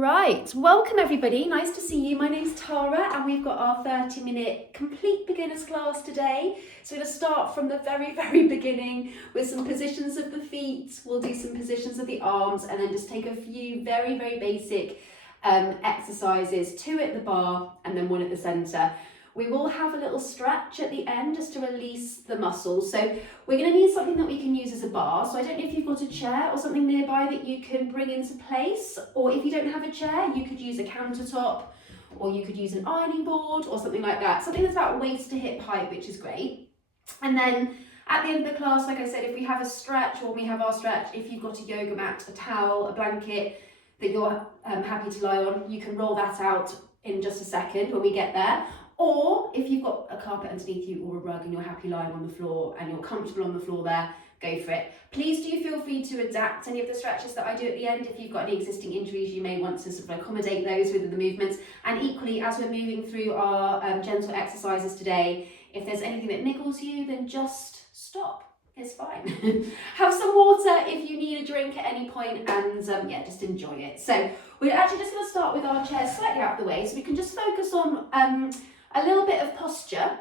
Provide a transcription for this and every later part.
Right, welcome everybody, nice to see you. My name's Tara and we've got our 30-minute complete beginners class today. So we're going to start from the very beginning with some positions of the feet, we'll do some positions of the arms and then just take a few very basic exercises, 2 at the bar and then 1 at the centre. We will have a little stretch at the end just to release the muscles. So we're going to need something that we can use as a bar. So I don't know if you've got a chair or something nearby that you can bring into place, or if you don't have a chair, you could use a countertop, or you could use an ironing board or something like that. Something that's about waist to hip height, which is great. And then at the end of the class, like I said, if we have a stretch or we have our stretch, if you've got a yoga mat, a towel, a blanket that you're happy to lie on, you can roll that out in just a second when we get there. Or if you've got a carpet underneath you or a rug and you're happy lying on the floor and you're comfortable on the floor there, go for it. Please do feel free to adapt any of the stretches that I do at the end. If you've got any existing injuries, you may want to sort of accommodate those within the movements. And equally, as we're moving through our gentle exercises today, if there's anything that niggles you, then just stop. It's fine. Have some water if you need a drink at any point, and yeah, just enjoy it. So we're actually just going to start with our chairs slightly out of the way so we can just focus on a little bit of posture,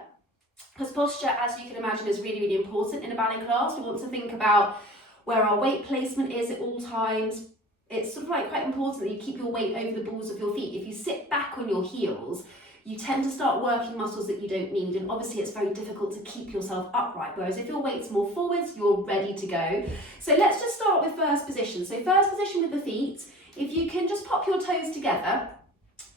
because posture, as you can imagine, is really important in a ballet class. We want to think about where our weight placement is at all times. It's sort of like quite important that you keep your weight over the balls of your feet. If you sit back on your heels, you tend to start working muscles that you don't need, and obviously it's very difficult to keep yourself upright, whereas if your weight's more forwards, you're ready to go. So let's just start with first position. So first position with the feet, if you can just pop your toes together,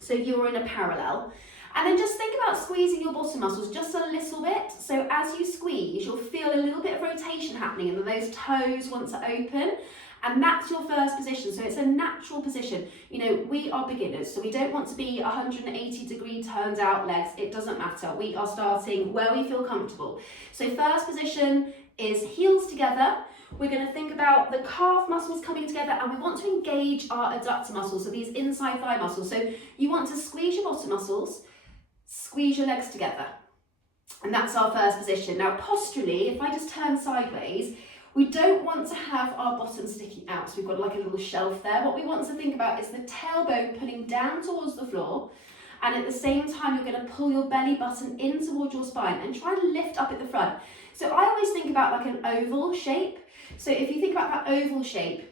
so you're in a parallel. And then just think about squeezing your bottom muscles just a little bit. So as you squeeze, you'll feel a little bit of rotation happening and then those toes want to open. And that's your first position. So it's a natural position. You know, we are beginners, so we don't want to be 180-degree turned out legs. It doesn't matter. We are starting where we feel comfortable. So first position is heels together. We're going to think about the calf muscles coming together, and we want to engage our adductor muscles, so these inside thigh muscles. So you want to squeeze your bottom muscles, squeeze your legs together, and that's our first position. Now posturally, if I just turn sideways, we don't want to have our bottom sticking out, so we've got like a little shelf there. What we want to think about is the tailbone pulling down towards the floor, and at the same time you're going to pull your belly button in towards your spine and try to lift up at the front. So I always think about like an oval shape. So if you think about that oval shape,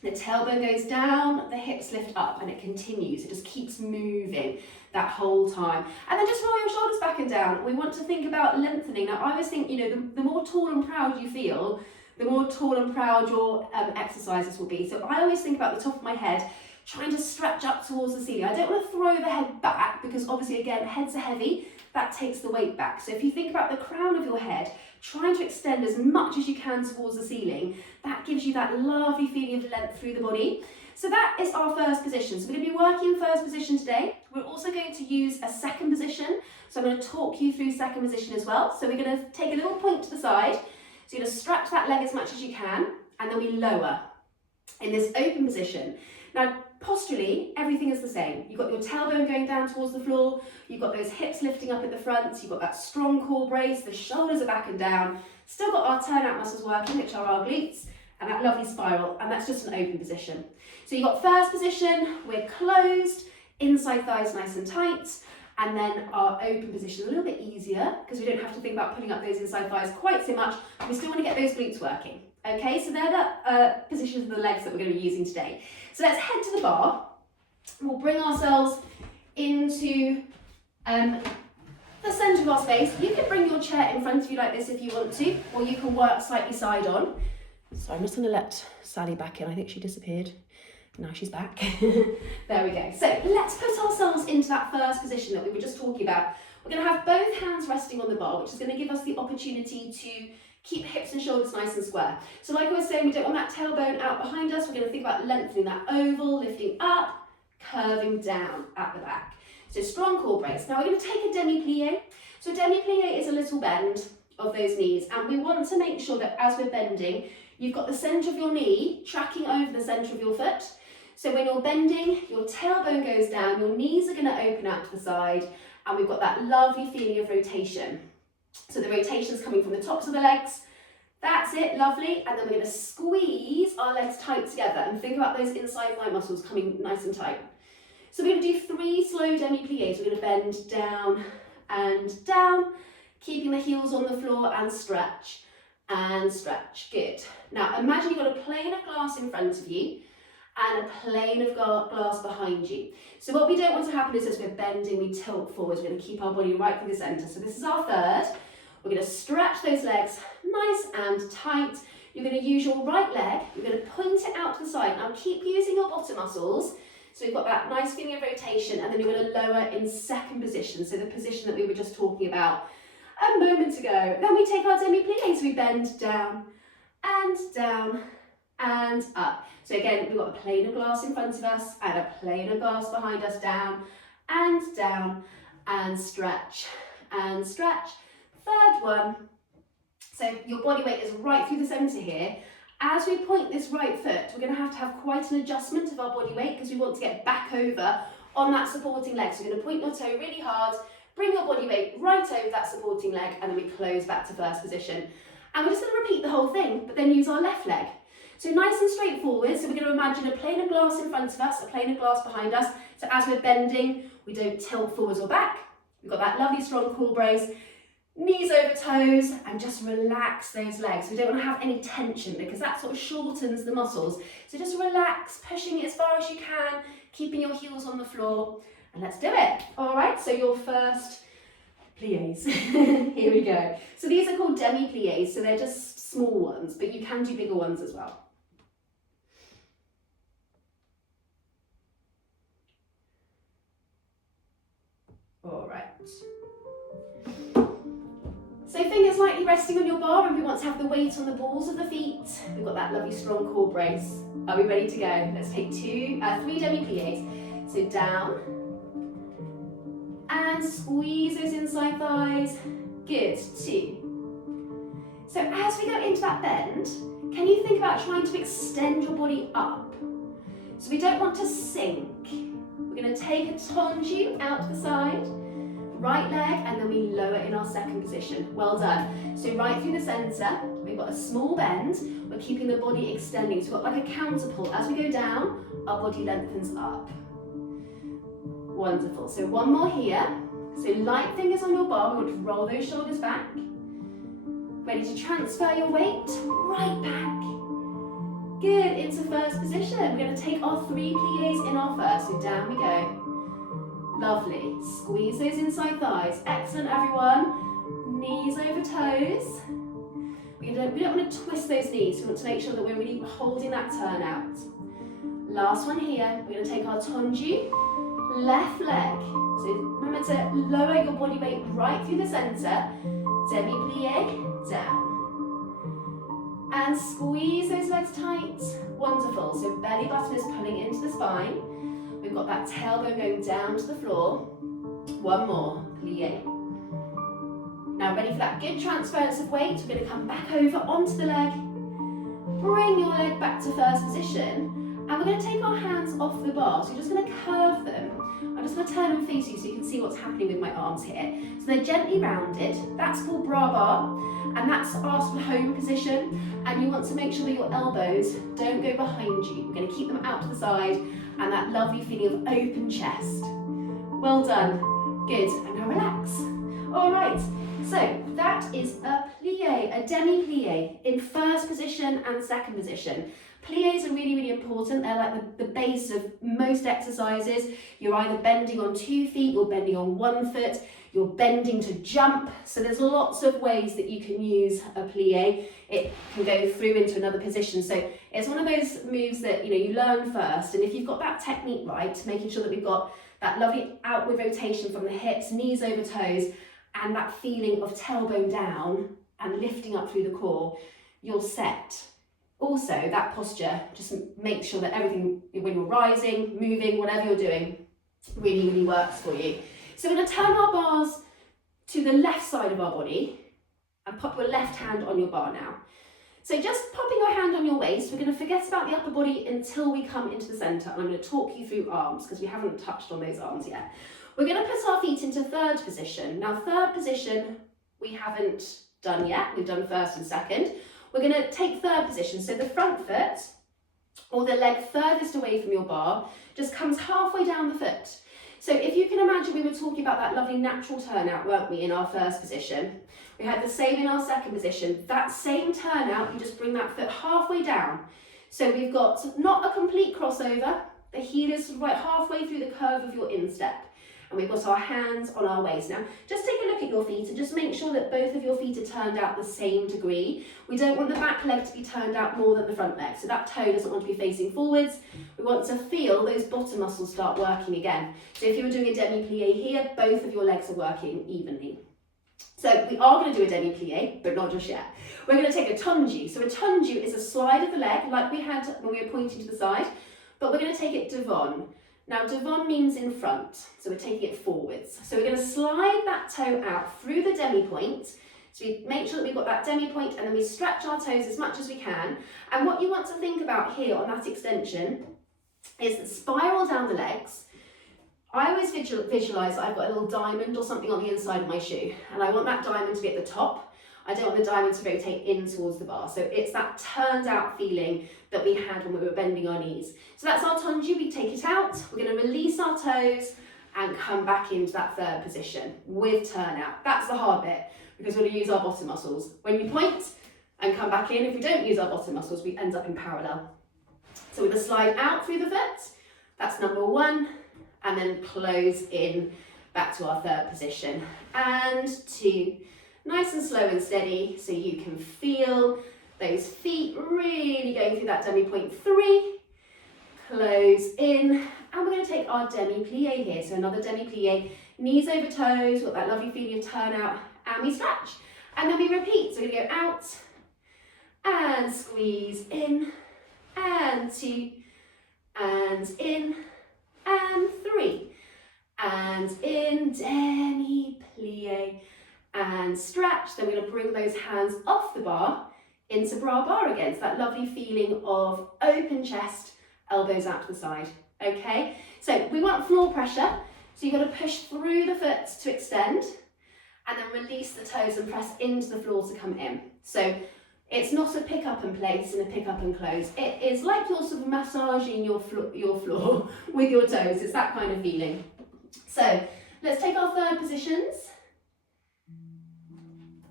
the tailbone goes down, the hips lift up, and it continues. It just keeps moving that whole time. And then just roll your shoulders back and down. We want to think about lengthening. Now, I always think, you know, the more tall and proud you feel, the more tall and proud your exercises will be. So I always think about the top of my head, trying to stretch up towards the ceiling. I don't want to throw the head back because obviously, again, heads are heavy. That takes the weight back. So if you think about the crown of your head, trying to extend as much as you can towards the ceiling, that gives you that lovely feeling of length through the body. So that is our first position. So we're going to be working first position today. We're also going to use a second position. So I'm going to talk you through second position as well. So we're going to take a little point to the side. So you're going to stretch that leg as much as you can, and then we lower in this open position. Now, posturally, everything is the same. You've got your tailbone going down towards the floor, you've got those hips lifting up at the front, you've got that strong core brace, the shoulders are back and down, still got our turnout muscles working, which are our glutes, and that lovely spiral, and that's just an open position. So you've got first position, we're closed, inside thighs nice and tight, and then our open position a little bit easier, because we don't have to think about pulling up those inside thighs quite so much, we still want to get those glutes working. Okay, so they're the positions of the legs that we're going to be using today. So let's head to the bar. We'll bring ourselves into the centre of our space. You can bring your chair in front of you like this if you want to, or you can work slightly side on. So I'm just going to let Sally back in. I think she disappeared. Now she's back. There we go. So let's put ourselves into that first position that we were just talking about. We're going to have both hands resting on the bar, which is going to give us the opportunity to keep hips and shoulders nice and square. So like I was saying, we don't want that tailbone out behind us. We're going to think about lengthening that oval, lifting up, curving down at the back. So strong core brace. Now we're going to take a demi-plié. So demi-plié is a little bend of those knees, and we want to make sure that as we're bending, you've got the centre of your knee tracking over the centre of your foot. So when you're bending, your tailbone goes down, your knees are going to open out to the side, and we've got that lovely feeling of rotation. So the rotation is coming from the tops of the legs, That's it, lovely. And then we're going to squeeze our legs tight together and think about those inside thigh muscles coming nice and tight. So we're going to do 3 slow demi-pliés. We're going to bend down and down, keeping the heels on the floor and stretch. And stretch, good. Now imagine you've got a plane of glass in front of you and a plane of glass behind you. So what we don't want to happen is as we're bending, we tilt forwards. We're going to keep our body right through the centre. So this is our third. We're going to stretch those legs nice and tight. You're going to use your right leg. You're going to point it out to the side. Now keep using your bottom muscles. So we've got that nice feeling of rotation, and then you're going to lower in second position. So the position that we were just talking about a moment ago. Then we take our demi-pliés. We bend down and up. So again, we've got a plane of glass in front of us and a plane of glass behind us, down and stretch and stretch. Third one. So your body weight is right through the centre here. As we point this right foot, we're going to have quite an adjustment of our body weight because we want to get back over on that supporting leg. So you're going to point your toe really hard, bring your body weight right over that supporting leg, and then we close back to first position. And we're just going to repeat the whole thing, but then use our left leg. So nice and straightforward. So we're going to imagine a plane of glass in front of us, a plane of glass behind us. So as we're bending, we don't tilt forwards or back. We've got that lovely strong core brace. Knees over toes, and just relax those legs. We don't want to have any tension because that sort of shortens the muscles. So just relax, pushing it as far as you can, keeping your heels on the floor, and let's do it. All right, so your first pliés. Here we go. So these are called demi-pliés, so they're just small ones, but you can do bigger ones as well. All right. So fingers lightly resting on your bar, and we want to have the weight on the balls of the feet. We've got that lovely strong core brace. Are we ready to go? Let's take 3 demi-pliés. So down and squeeze those inside thighs. Good, 2. So as we go into that bend, can you think about trying to extend your body up? So we don't want to sink. We're going to take a tendu out to the side. Right leg, and then we lower in our second position. Well done. So right through the centre, we've got a small bend. We're keeping the body extending. So we've got like a counter pull. As we go down, our body lengthens up. Wonderful. So one more here. So light fingers on your bar. We want to roll those shoulders back. Ready to transfer your weight right back. Good. Into first position. We're going to take our 3 pliés in our first. So down we go. Lovely. Squeeze those inside thighs. Excellent, everyone. Knees over toes. We don't want to twist those knees. We want to make sure that we're really holding that turn out. Last one here. We're going to take our tendu, left leg. So remember to lower your body weight right through the centre. Demi-plié, down. And squeeze those legs tight. Wonderful. So belly button is pulling into the spine. We've got that tailbone going down to the floor. One more, plié. Now ready for that good transference of weight. We're going to come back over onto the leg. Bring your leg back to first position. And we're going to take our hands off the bar. So you're just going to curve them. I'm just going to turn them facing you so you can see what's happening with my arms here. So they're gently rounded. That's called bra bar. And that's our sort of home position. And you want to make sure that your elbows don't go behind you. We're going to keep them out to the side. And that lovely feeling of open chest. Well done. Good. And now relax. All right. So that is a plié, a demi-plié in first position and second position. Pliés are really, really important. They're like the base of most exercises. You're either bending on 2 feet, you're bending on 1 foot, you're bending to jump. So there's lots of ways that you can use a plié. It can go through into another position. So it's one of those moves that you learn first. And if you've got that technique right, making sure that we've got that lovely outward rotation from the hips, knees over toes, and that feeling of tailbone down and lifting up through the core, you're set. Also, that posture just makes sure that everything, when you're rising, moving, whatever you're doing, really, really works for you. So we're going to turn our bars to the left side of our body and pop your left hand on your bar now. So just popping your hand on your waist, we're going to forget about the upper body until we come into the centre. And I'm going to talk you through arms because we haven't touched on those arms yet. We're going to put our feet into third position. Now, third position, we haven't done yet. We've done first and second. we're going to take third position. So the front foot, or the leg furthest away from your bar, just comes halfway down the foot. So if you can imagine, we were talking about that lovely natural turnout, weren't we, in our first position? We had the same in our second position. That same turnout, you just bring that foot halfway down. So we've got not a complete crossover, the heel is right halfway through the curve of your instep. And we've got our hands on our waist. Now, just take a look at your feet and just make sure that both of your feet are turned out the same degree. We don't want the back leg to be turned out more than the front leg. So that toe doesn't want to be facing forwards. We want to feel those bottom muscles start working again. So if you were doing a demi-plie here, both of your legs are working evenly. So we are going to do a demi-plie, but not just yet. We're going to take a tendu. So a tendu is a slide of the leg, like we had when we were pointing to the side, but we're going to take it devant. Now, devant means in front, so we're taking it forwards. So we're going to slide that toe out through the demi-point. So we make sure that we've got that demi-point, and then we stretch our toes as much as we can. And what you want to think about here on that extension is the spiral down the legs. I always visualise that I've got a little diamond or something on the inside of my shoe, and I want that diamond to be at the top. I don't want the diamond to rotate in towards the bar. So it's that turned out feeling that we had when we were bending our knees. So that's our tendu. We take it out, we're going to release our toes and come back into that third position with turnout. That's the hard bit, because we're going to use our bottom muscles. When you point and come back in, if we don't use our bottom muscles, we end up in parallel. So we're going to slide out through the foot, that's number one, and then close in back to our third position. And two. Nice and slow and steady, so you can feel those feet really going through that demi-point. Three, close in, and we're going to take our demi-plie here. So another demi-plie, knees over toes, got that lovely feeling of turnout, and we stretch. And then we repeat, so we're going to go out, and squeeze in, and two, and in, and three, and in, demi-plie, and stretch. Then we're going to bring those hands off the bar into bar again. So that lovely feeling of open chest, elbows out to the side. Okay, so we want floor pressure. So you've got to push through the foot to extend, and then release the toes and press into the floor to come in. So it's not a pick up and place and a pick up and close. It is like you're sort of massaging your floor with your toes. It's that kind of feeling. So let's take our third positions.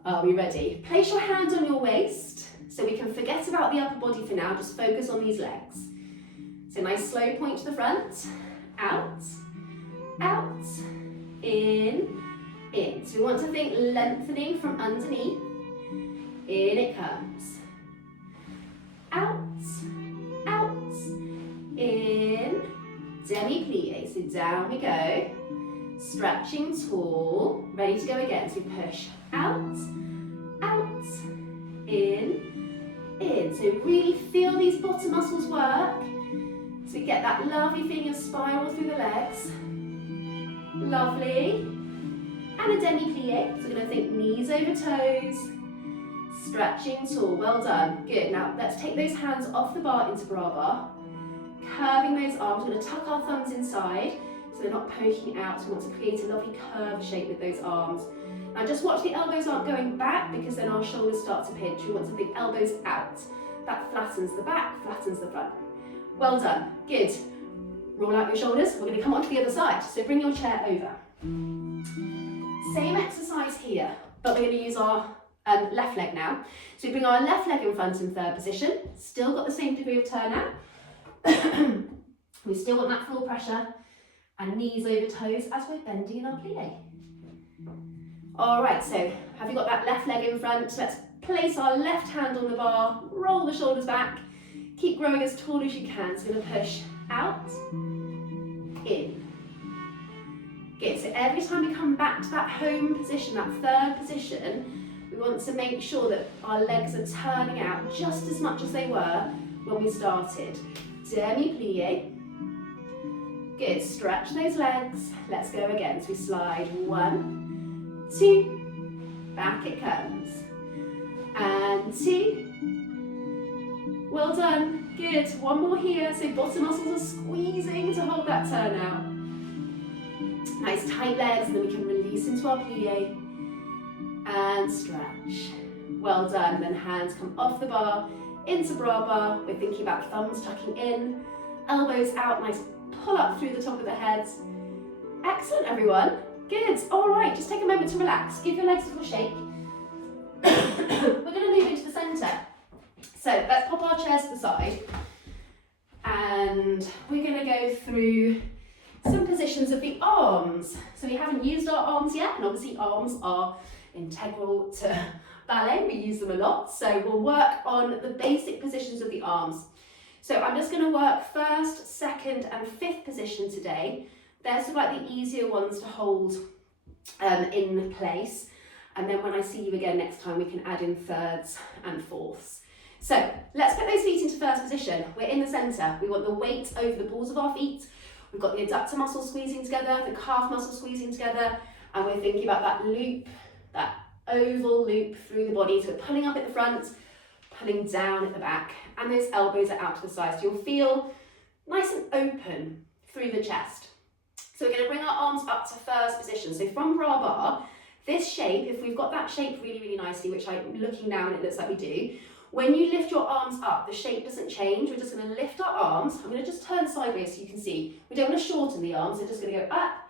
Are we ready? Place your hand on your waist so we can forget about the upper body for now, just focus on these legs. So nice slow point to the front, out, out, in. So we want to think lengthening from underneath, in it comes, out, out, in, demi-plie, so down we go, stretching tall, ready to go again, so push out, out, in. So really feel these bottom muscles work. So we get that lovely feeling of spiral through the legs. Lovely. And a demi-plie. So we're going to think knees over toes, stretching tall. Well done. Good. Now let's take those hands off the bar into bar. Curving those arms. We're going to tuck our thumbs inside so they're not poking out. So we want to create a lovely curved shape with those arms. Now just watch the elbows aren't going back, because then our shoulders start to pinch. We want to think elbows out. That flattens the back, flattens the front. Well done. Good. Roll out your shoulders. We're going to come onto the other side. So bring your chair over. Same exercise here, but we're going to use our left leg now. So we bring our left leg in front in third position. Still got the same degree of turnout. We still want that floor pressure, and knees over toes as we're bending in our plie. All right, so have you got that left leg in front? Let's place our left hand on the bar, roll the shoulders back, keep growing as tall as you can. So we're going to push out, in. Good, so every time we come back to that home position, that third position, we want to make sure that our legs are turning out just as much as they were when we started. Demi-plie. Good, stretch those legs. Let's go again. So we slide 1, 2, back it comes, and 2. Well done. Good. One more here. So bottom muscles are squeezing to hold that turnout. Nice tight legs, and then we can release into our plie and stretch. Well done. Then hands come off the bar, into bra bar. We're thinking about thumbs tucking in, elbows out, nice pull up through the top of the head. Excellent, everyone. Good. All right, just take a moment to relax. Give your legs a little shake. We're going to move into the centre. So let's pop our chairs to the side. And we're going to go through some positions of the arms. So we haven't used our arms yet, and obviously arms are integral to ballet. We use them a lot. So we'll work on the basic positions of the arms. So I'm just going to work first, second and fifth position today. They're sort of like the easier ones to hold in place. And then when I see you again next time, we can add in thirds and fourths. So let's put those feet into first position. We're in the centre. We want the weight over the balls of our feet. We've got the adductor muscles squeezing together, the calf muscles squeezing together, and we're thinking about that loop, that oval loop through the body. So we're pulling up at the front, pulling down at the back, and those elbows are out to the side. So you'll feel nice and open through the chest. So we're going to bring our arms up to first position. So from bra bar, this shape, if we've got that shape really, really nicely, which I'm looking now and it looks like we do, when you lift your arms up, the shape doesn't change. We're just going to lift our arms. I'm going to just turn sideways so you can see. We don't want to shorten the arms. They're just going to go up.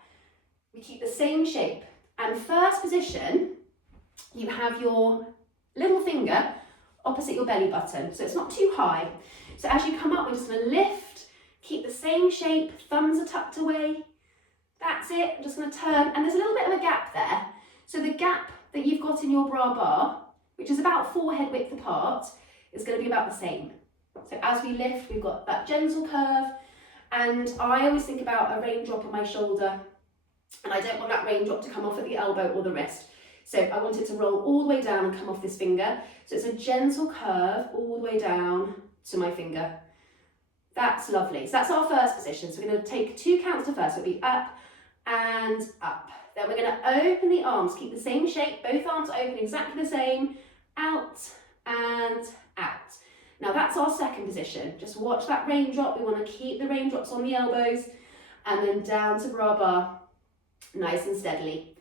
We keep the same shape. And first position, you have your little finger opposite your belly button. So it's not too high. So as you come up, we're just going to lift, keep the same shape. Thumbs are tucked away. That's it. I'm just going to turn. And there's a little bit of a gap there. So the gap that you've got in your bra bar, which is about forehead width apart, is going to be about the same. So as we lift, we've got that gentle curve, and I always think about a raindrop on my shoulder, and I don't want that raindrop to come off at the elbow or the wrist. So I want it to roll all the way down and come off this finger. So it's a gentle curve all the way down to my finger. That's lovely. So that's our first position. So we're going to take 2 counts to first. So it'll be up and up. Then we're going to open the arms, keep the same shape, both arms open exactly the same, out and out. Now that's our second position. Just watch that raindrop. We want to keep the raindrops on the elbows, and then down to bra bar, nice and steadily.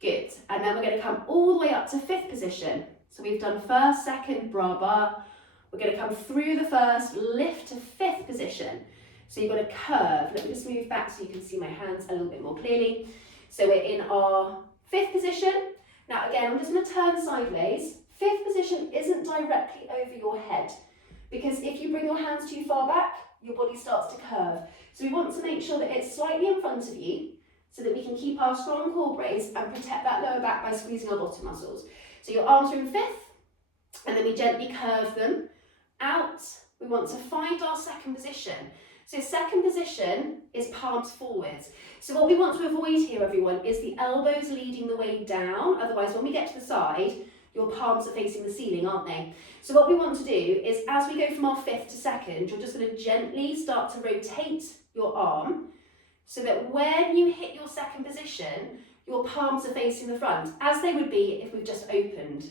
Good. And then we're going to come all the way up to fifth position. So we've done first, second, bra bar. We're going to come through the first, lift to fifth position. So you've got a curve. Let me just move back so you can see my hands a little bit more clearly. So we're in our fifth position. Now again, I'm just going to turn sideways. Fifth position isn't directly over your head, because if you bring your hands too far back, your body starts to curve. So we want to make sure that it's slightly in front of you so that we can keep our strong core brace and protect that lower back by squeezing our bottom muscles. So your arms are in fifth, and then we gently curve them out. We want to find our second position. So second position is palms forwards. So what we want to avoid here, everyone, is the elbows leading the way down. Otherwise, when we get to the side, your palms are facing the ceiling, aren't they? So what we want to do is, as we go from our fifth to second, you're just going to gently start to rotate your arm so that when you hit your second position, your palms are facing the front, as they would be if we've just opened.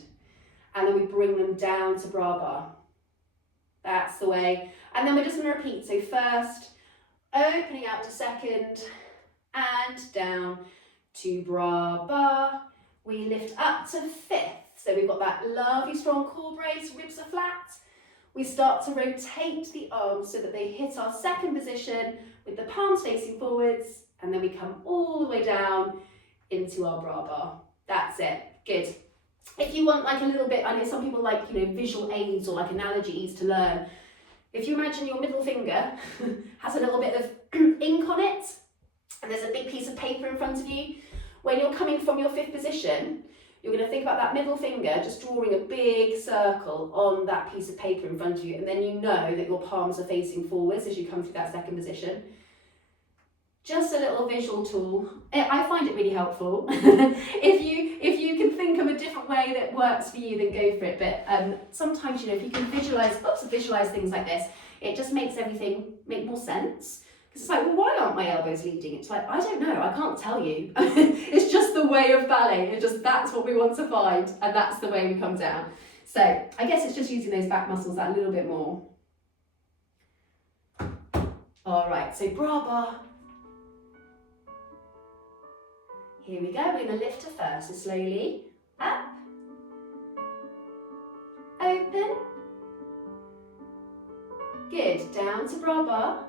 And then we bring them down to bra bar. That's the way. And then we're just going to repeat. So first, opening out to second, and down to bra bar. We lift up to fifth. So we've got that lovely strong core brace, ribs are flat. We start to rotate the arms so that they hit our second position with the palms facing forwards, and then we come all the way down into our bra bar. That's it. Good. If you want like a little bit, I know some people like, visual aids or like analogies to learn. If you imagine your middle finger has a little bit of ink on it, and there's a big piece of paper in front of you, when you're coming from your fifth position, you're going to think about that middle finger just drawing a big circle on that piece of paper in front of you, and then you know that your palms are facing forwards as you come through that second position. Just a little visual tool. I find it really helpful. If you can think of a different way that works for you, then go for it. But sometimes, if you can visualize things like this, it just makes everything make more sense. Because it's like, well, why aren't my elbows leading? It's like, I don't know, I can't tell you. It's just the way of ballet. That's what we want to find, and that's the way we come down. So I guess it's just using those back muscles that little bit more. All right, so bra bar. Here we go, we're going to lift to first, so slowly, up, to bra bar.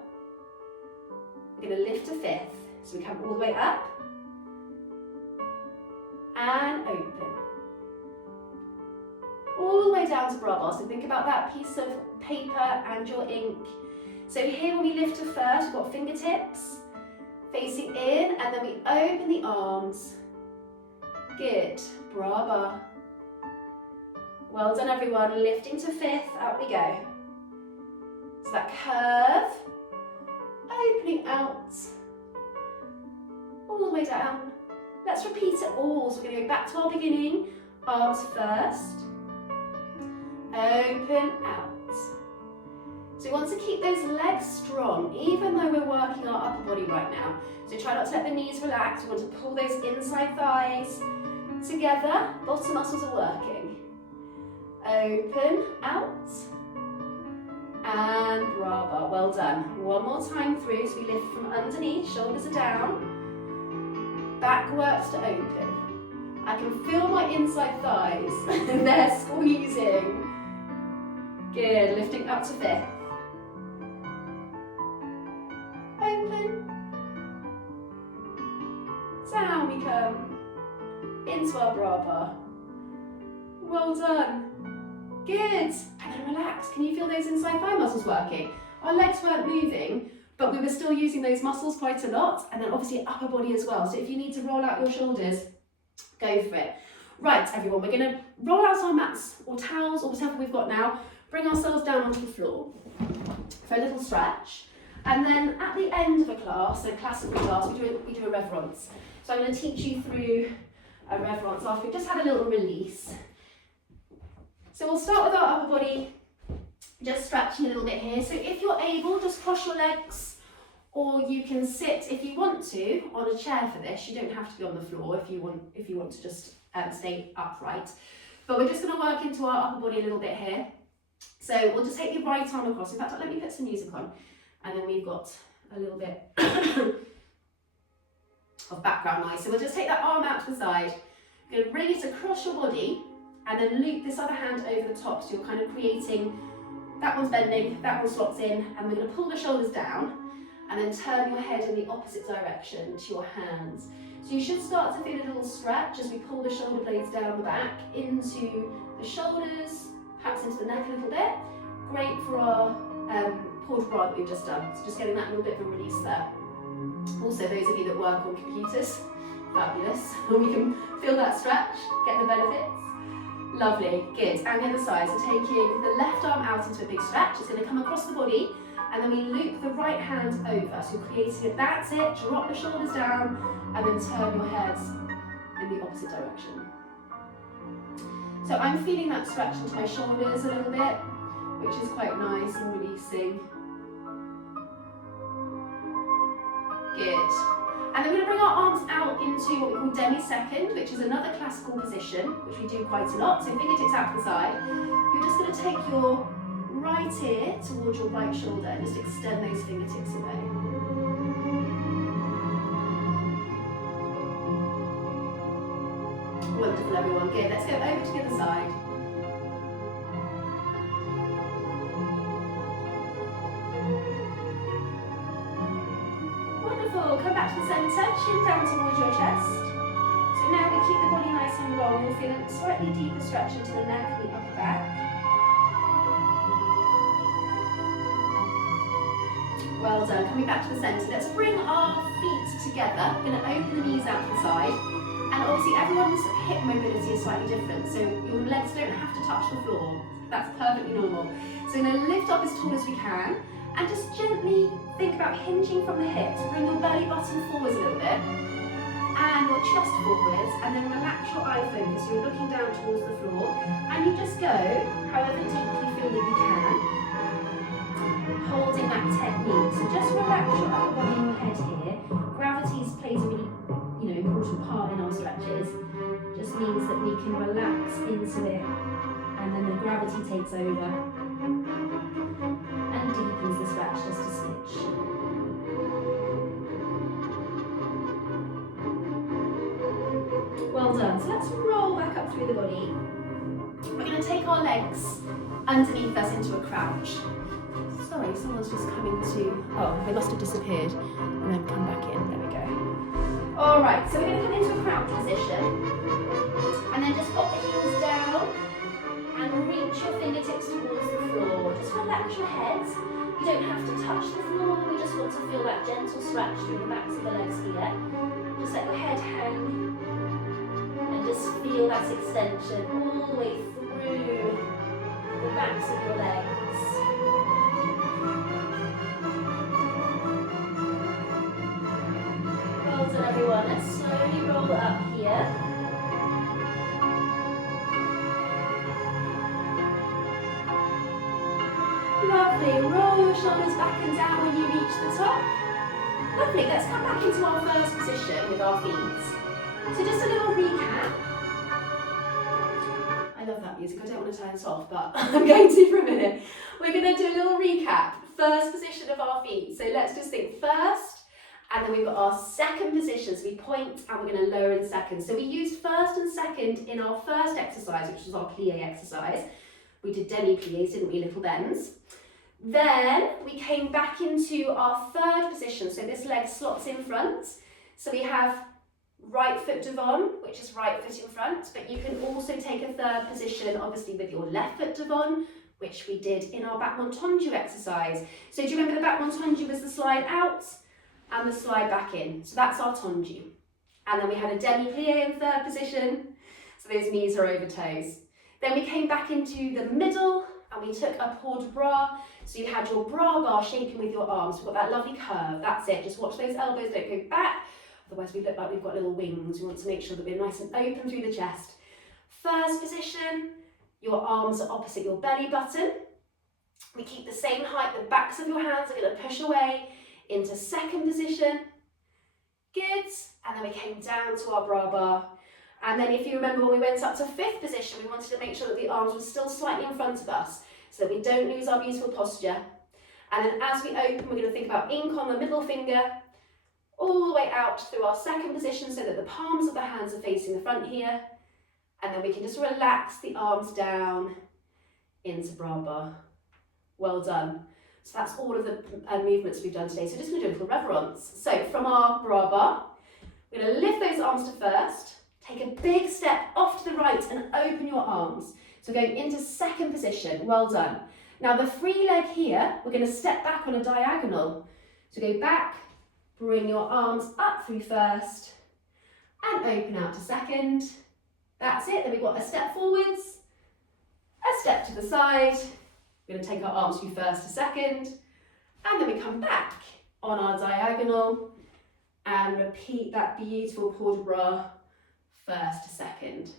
We're going to lift to fifth. So we come all the way up and open. All the way down to bra bar. So think about that piece of paper and your ink. So here when we lift to first, we've got fingertips facing in, and then we open the arms. Good. Bra bar. Well done everyone. Lifting to fifth, up we go. So that curve, opening out, all the way down. Let's repeat it all. So we're going to go back to our beginning. Arms first, open out. So we want to keep those legs strong, even though we're working our upper body right now. So try not to let the knees relax. We want to pull those inside thighs together. Bottom muscles are working. Open out. And bra bar, well done. One more time through, so we lift from underneath, shoulders are down. Back works to open. I can feel my inside thighs, they're squeezing. Good, lifting up to fifth. Open. Down we come. Into our bra bar. Well done. Good, and then relax. Can you feel those inside thigh muscles working? Our legs weren't moving, but we were still using those muscles quite a lot, and then obviously upper body as well. So if you need to roll out your shoulders, go for it. Right, everyone, we're gonna roll out our mats or towels or whatever we've got now, bring ourselves down onto the floor for a little stretch, and then at the end of a class, a classical class, we do a reverence. So I'm gonna teach you through a reverence after we've just had a little release. So we'll start with our upper body, just stretching a little bit here. So if you're able, just cross your legs, or you can sit, if you want to, on a chair for this. You don't have to be on the floor if you want to just stay upright. But we're just going to work into our upper body a little bit here. So we'll just take the right arm across. In fact, let me put some music on, and then we've got a little bit of background noise. So we'll just take that arm out to the side. We're going to bring it across your body, and then loop this other hand over the top, so you're kind of creating, that one's bending, that one slots in, and we're going to pull the shoulders down, and then turn your head in the opposite direction to your hands. So you should start to feel a little stretch as we pull the shoulder blades down the back, into the shoulders, perhaps into the neck a little bit. Great for our port bras that we've just done, so just getting that little bit of a release there. Also, those of you that work on computers, fabulous, and we can feel that stretch, get the benefits. Lovely, good. And the other side, so taking the left arm out into a big stretch, it's going to come across the body, and then we loop the right hand over, so creating it, that's it, drop the shoulders down, and then turn your head in the opposite direction. So I'm feeling that stretch into my shoulders a little bit, which is quite nice and releasing. Good. And then we're going to bring our arms out into what we call demi-second, which is another classical position, which we do quite a lot. So fingertips out to the side. You're just going to take your right ear towards your right shoulder and just extend those fingertips away. Wonderful, everyone. Good. Let's go over to the other side. Come back to the centre, chin down towards your chest. So now we keep the body nice and long. You'll feel a slightly deeper stretch into the neck and the upper back. Well done. Coming back to the centre, let's bring our feet together. We're going to open the knees out to the side. And obviously everyone's hip mobility is slightly different, so your legs don't have to touch the floor. That's perfectly normal. So we're going to lift up as tall as we can, and just gently think about hinging from the hips. Bring your belly button forwards a little bit, and your chest forwards, and then relax your eye focus. So you're looking down towards the floor, and you just go however deep you feel that you can, holding that technique. So just relax your upper body and your head here. Gravity plays a really important part in our stretches. Just means that we can relax into it, and then the gravity takes over and deepens the stretch just a smidge. Well done. So let's roll back up through the body. We're going to take our legs underneath us into a crouch. sorry, someone's just coming to, oh, they must have disappeared and then come back in. There we go. All right, so we're going to come into a crouch position and then just pop the heels down and reach your fingertips towards the floor. Just relax your head. You don't have to touch the floor. We just want to feel that gentle scratch through the backs of the legs here. Just let your head hang and just feel that extension all the way through the backs of your legs. Well done everyone, let's slowly roll up here. Lovely, roll your shoulders back and down when you reach the top. Lovely, let's come back into our first position with our feet. So just a little recap. I love that music, I don't want to turn it off, but I'm going to for a minute. We're going to do a little recap. First position of our feet. So let's just think first, and then we've got our second position. So we point and we're going to lower in second. So we used first and second in our first exercise, which was our plie exercise. We did demi-pliés, didn't we, little bends. Then we came back into our third position. So this leg slots in front. So we have right foot devant, which is right foot in front, but you can also take a third position, obviously with your left foot devant, which we did in our back tendu exercise. So do you remember the back tendu was the slide out and the slide back in? So that's our tendu. And then we had a demi-plié in third position. So those knees are over toes. Then we came back into the middle and we took a port de bras. So you had your bras bar shaping with your arms. We've got that lovely curve. That's it. Just watch those elbows, don't go back. Otherwise we look like we've got little wings. We want to make sure that we're nice and open through the chest. First position, your arms are opposite your belly button. We keep the same height. The backs of your hands are going to push away into second position. Good. And then we came down to our bra bar. And then if you remember when we went up to fifth position, we wanted to make sure that the arms were still slightly in front of us so that we don't lose our beautiful posture. And then as we open, we're going to think about ink on the middle finger, all the way out through our second position so that the palms of the hands are facing the front here. And then we can just relax the arms down into bra bar. Well done. So that's all of the movements we've done today. So just going to do a little reverence. So from our bra bar, we're going to lift those arms to first. Take a big step off to the right and open your arms. So going into second position, well done. Now the free leg here, we're going to step back on a diagonal. So go back, bring your arms up through first and open out to second. That's it, then we've got a step forwards, a step to the side. We're going to take our arms through first to second and then we come back on our diagonal and repeat that beautiful port de bras first to second.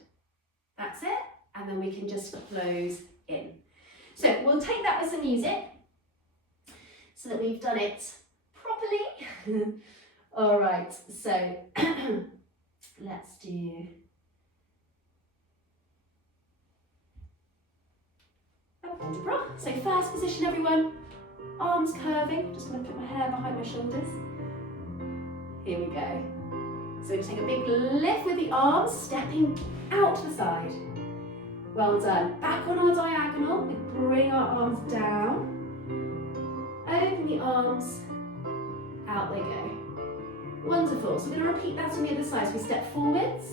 That's it, and then we can just close in. So we'll take that with some music so that we've done it properly. All right, so let's do a port de bras. So first position everyone, arms curving. Just going to put my hair behind my shoulders. Here we go. So we're going to take a big lift with the arms, stepping out to the side. Well done. Back on our diagonal, we bring our arms down. Open the arms, out they go. Wonderful. So we're going to repeat that on the other side. So we step forwards,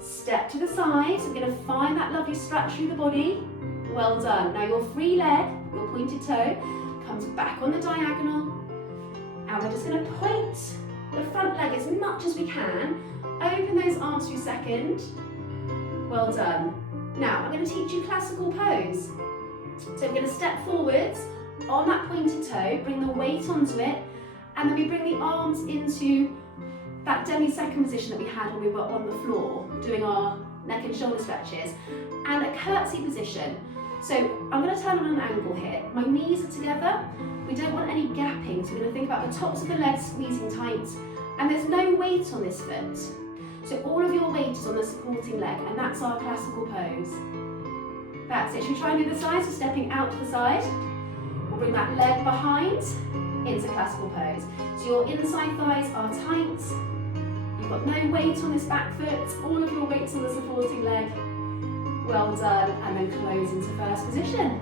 step to the side. So we're going to find that lovely stretch through the body. Well done. Now your free leg, your pointed toe, comes back on the diagonal. And we're just going to point the front leg as much as we can. Open those arms through second. Well done. Now I'm going to teach you classical pose. So we're going to step forwards on that pointed toe, bring the weight onto it, and then we bring the arms into that demi-second position that we had when we were on the floor, doing our neck and shoulder stretches, and a curtsy position. So I'm going to turn on an angle here. My knees are together. We don't want any gapping, so we're going to think about the tops of the legs squeezing tight, and there's no weight on this foot. So all of your weight is on the supporting leg, and that's our classical pose. That's it. Should we try and do the side? So stepping out to the side. We'll bring that leg behind into classical pose. So your inside thighs are tight. You've got no weight on this back foot. All of your weight's on the supporting leg. Well done. And then close into first position.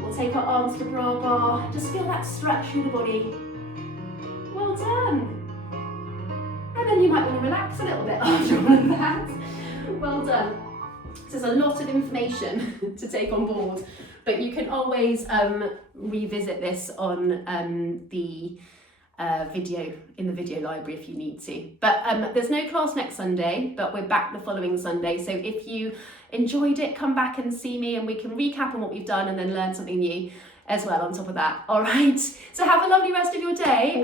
We'll We'll take our arms to bra bar. Just feel that stretch through the body. Well done. And then you might want to relax a little bit after all of that. Well done. So there's a lot of information to take on board, but you can always revisit this on the video in the video library if you need to. But there's no class next Sunday, but we're back the following Sunday. So if you enjoyed it, come back and see me and we can recap on what we've done and then learn something new as well on top of that. All right. So have a lovely rest of your day.